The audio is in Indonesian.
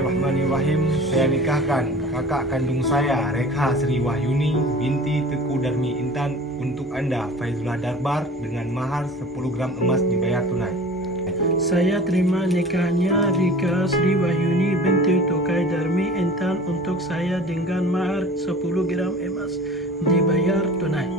Bismillahirrahmanirrahim. Saya nikahkan kakak kandung saya, Rekha Sri Wahyuni binti Teku Darmi Intan, untuk anda, Faizullah Darbar, dengan mahar 10 gram emas dibayar tunai. Saya terima nikahnya Rika Sri Wahyuni binti Tokai Darmi Intan untuk saya dengan mahar 10 gram emas dibayar tunai.